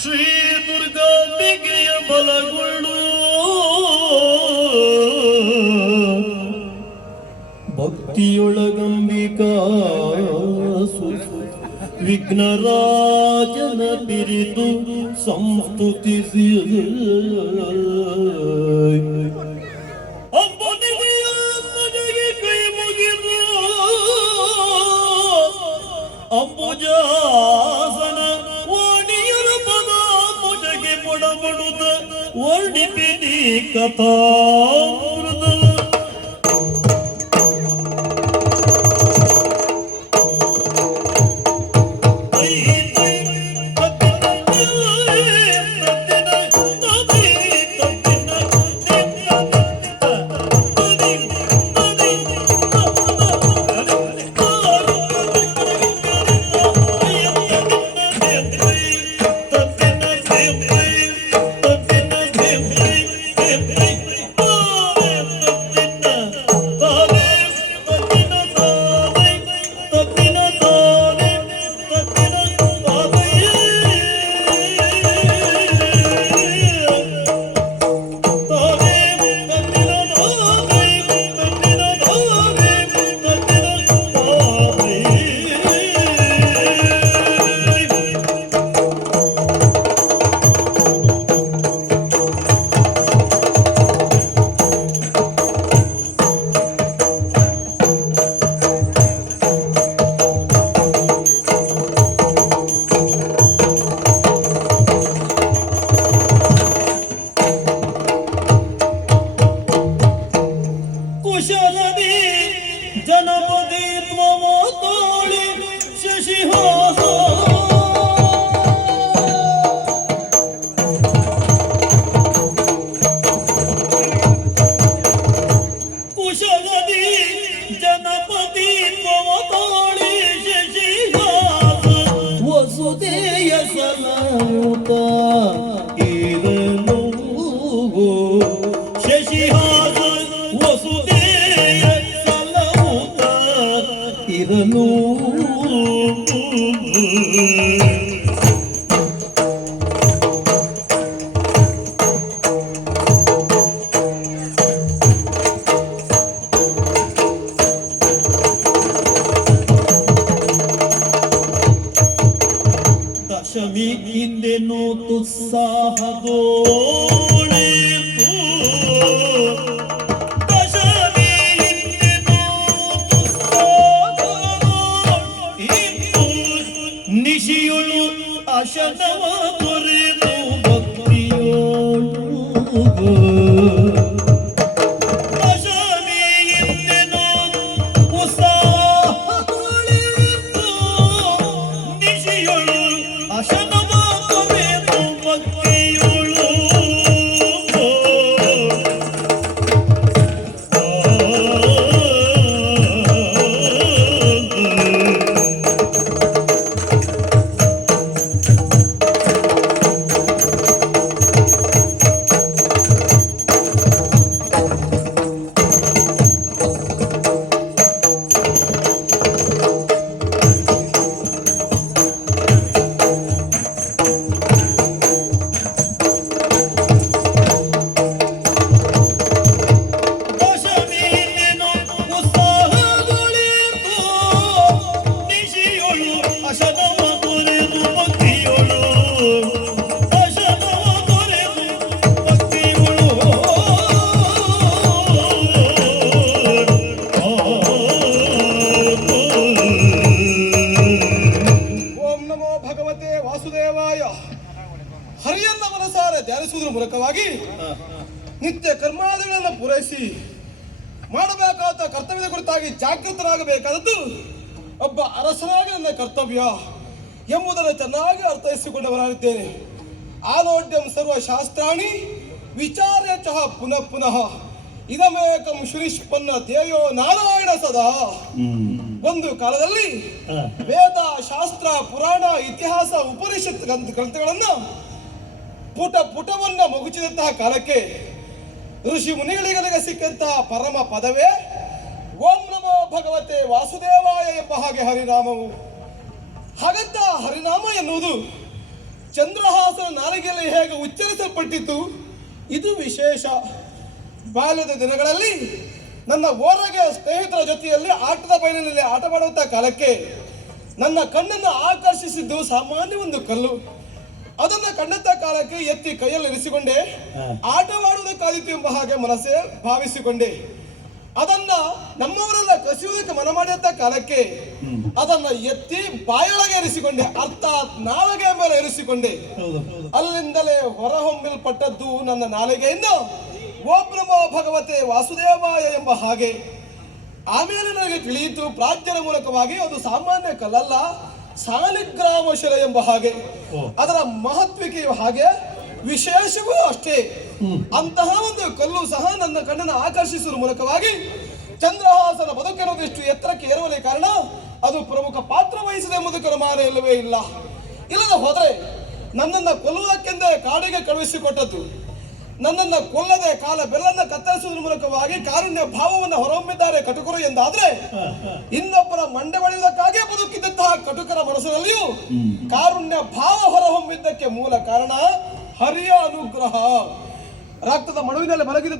ಶ್ರೀ ದುರ್ಗಾಂಬಿಕೆಯ ಬಲಗೊಳ್ಳು ಭಕ್ತಿಯೊಳಗಂಬಿಕಾ ವಿಘ್ನರಾಜನ ಬಿರಿದು ಸಂಸ್ತುತಿಸಿ ಮುಜಗೆ ಬಡಬಡುತ್ತ ವರ್ಣಿಪಿನಿ ಕಥಾಮೃತ ದಶಮಿ ಹಿಂದೆನೋ ತುತ್ಸಾಹದೋಳಿತು ದಶಮಿ ಹಿಂದೆನೋ ತುತ್ಸಾಹದೋಳಿತು ನಿಶಿಯುಳು ಅಶನವ ತೊರೆದು ಭಕ್ತಿಯೋಳು ಮನಸಾರ ಮೂಲಕವಾಗಿ ನಿತ್ಯ ಕರ್ಮಾದಿಗಳನ್ನು ಪೂರೈಸಿ ಮಾಡಬೇಕಾದ ಕರ್ತವ್ಯದ ಕುರಿತಾಗಿ ಜಾಗೃತರಾಗಬೇಕಾದದ್ದು ಒಬ್ಬ ಅರಸನಾಗಿ ನನ್ನ ಕರ್ತವ್ಯ ಎಂಬುದನ್ನು ಚೆನ್ನಾಗಿ ಅರ್ಥೈಸಿಕೊಂಡವರಾಗಿದ್ದೇನೆ ಆಲೋಡ್ಯಂ ಸರ್ವ ಶಾಸ್ತ್ರಾಣಿ ವಿಚಾರ್ಯ ಚಹ ಪುನಃ ಪುನಃ ಇದಮೇಕಂ ಶ್ರೀಷ್ಪನ್ನ ಧ್ಯೇಯೋ ನಾರಾಯಣ ಸದಾ. ಒಂದು ಕಾಲದಲ್ಲಿ ವೇದ ಶಾಸ್ತ್ರ ಪುರಾಣ ಇತಿಹಾಸ ಉಪನಿಷತ್ ಗ್ರಂಥ ಗ್ರಂಥಗಳನ್ನ ಪುಟ ಪುಟವನ್ನು ಮುಗುಚಿದಂತಹ ಕಾಲಕ್ಕೆ ಋಷಿ ಮುನಿಗಳಿಗಳಿಗೆ ಸಿಕ್ಕಂತಹ ಪರಮ ಪದವೇ ಓಂ ನಮೋ ಭಗವತೆ ವಾಸುದೇವಾಯ ಎಂಬ ಹಾಗೆ ಹರಿನಾಮವು. ಹಾಗಂತ ಹರಿನಾಮ ಎನ್ನುವುದು ಚಂದ್ರಹಾಸನ ನಾಲಿಗೆಯಲ್ಲಿ ಹೇಗೆ ಉಚ್ಚರಿಸಲ್ಪಟ್ಟಿತ್ತು, ಇದು ವಿಶೇಷ. ಬಾಲ್ಯದ ದಿನಗಳಲ್ಲಿ ನನ್ನ ಓರಗೆ ಸ್ನೇಹಿತರ ಜೊತೆಯಲ್ಲಿ ಆಟದ ಬಯಲಿನಲ್ಲಿ ಆಟವಾಡುವಂಥ ಕಾಲಕ್ಕೆ ನನ್ನ ಕಣ್ಣನ್ನು ಆಕರ್ಷಿಸಿದ್ದು ಸಾಮಾನ್ಯ ಒಂದು ಕಲ್ಲು. ಅದನ್ನ ಕಂಡಂತ ಕಾಲಕ್ಕೆ ಎತ್ತಿ ಕೈಯಲ್ಲಿ ಇರಿಸಿಕೊಂಡೆ. ಆಟವಾಡುವುದಕ್ಕಾದಿತ್ತು ಎಂಬ ಹಾಗೆ ಮನಸ್ಸೇ ಭಾವಿಸಿಕೊಂಡೆ. ಅದನ್ನ ನಮ್ಮವರೆಲ್ಲ ಕಸಿಯುವುದಕ್ಕೆ ಮನ ಮಾಡಿದಂತ ಕಾಲಕ್ಕೆ ಅದನ್ನ ಎತ್ತಿ ಬಾಯೊಳಗೆ ಇರಿಸಿಕೊಂಡೆ. ಅರ್ಥಾತ್ ನಾಲಿಗೆ ಮೇಲೆ ಇರಿಸಿಕೊಂಡೆ. ಅಲ್ಲಿಂದಲೇ ಹೊರಹೊಮ್ಮಲ್ಪಟ್ಟದ್ದು ನನ್ನ ನಾಲಿಗೆಯಿಂದ ಓ ನಮೋ ಭಗವತೆ ವಾಸುದೇವಾಯ ಎಂಬ ಹಾಗೆ. ಆಮೇಲೆ ನನಗೆ ತಿಳಿಯಿತು ಪ್ರಾಜ್ಞರ ಮೂಲಕವಾಗಿ ಅದು ಸಾಮಾನ್ಯ ಕಲ್ಲಲ್ಲ. ಸಾಲಿಗ್ರಾಮ ಶಿಲೆ ಎಂಬ ಹಾಗೆ. ಅದರ ಮಹತ್ವಿಕೆ ಹಾಗೆ ವಿಶೇಷವೂ ಅಷ್ಟೇ. ಅಂತಹ ಒಂದು ಕಲ್ಲು ಸಹ ನನ್ನ ಕಣ್ಣನ್ನು ಆಕರ್ಷಿಸುವ ಮೂಲಕವಾಗಿ ಚಂದ್ರಹಾಸನ ಎಷ್ಟು ಎತ್ತರಕ್ಕೆ ಏರುವಲೇ ಕಾರಣ ಅದು ಪ್ರಮುಖ ಪಾತ್ರ ವಹಿಸಿದೆ ಎಂಬುದು ಕರಮಾನ ಇಲ್ಲವೇ ಇಲ್ಲ. ಇಲ್ಲದ ಹೋದರೆ ನನ್ನನ್ನು ಕೊಲ್ಲುವುದಕ್ಕೆಂದೇ ಕಾಡಿಗೆ ಕಳುಹಿಸಿಕೊಟ್ಟದ್ದು. ನನ್ನನ್ನ ಕೊಲ್ಲದೆ ಕಾಲ ಬೆಲ್ಲನ್ನ ಕತ್ತರಿಸುವುದರ ಮೂಲಕವಾಗಿ ಕಾರುಣ್ಯ ಭಾವವನ್ನು ಹೊರಹೊಮ್ಮಿದ್ದಾರೆ ಕಟುಕರು ಎಂದಾದ್ರೆ. ಇನ್ನೊಬ್ಬರ ಮಂಡೆ ಬದುಕಿದ್ದಂತಹ ಬದುಕಿದಂತಹ ಕಟುಕರ ಮನಸ್ಸಿನಲ್ಲಿಯೂ ಕಾರುಣ್ಯ ಭಾವ ಹೊರಹೊಮ್ಮಿದ್ದಕ್ಕೆ ಮೂಲ ಕಾರಣ ಹರಿಯ ಅನುಗ್ರಹ ರಕ್ತದ ಮಡುವಿನಲ್ಲಿ ಮಲಗಿದ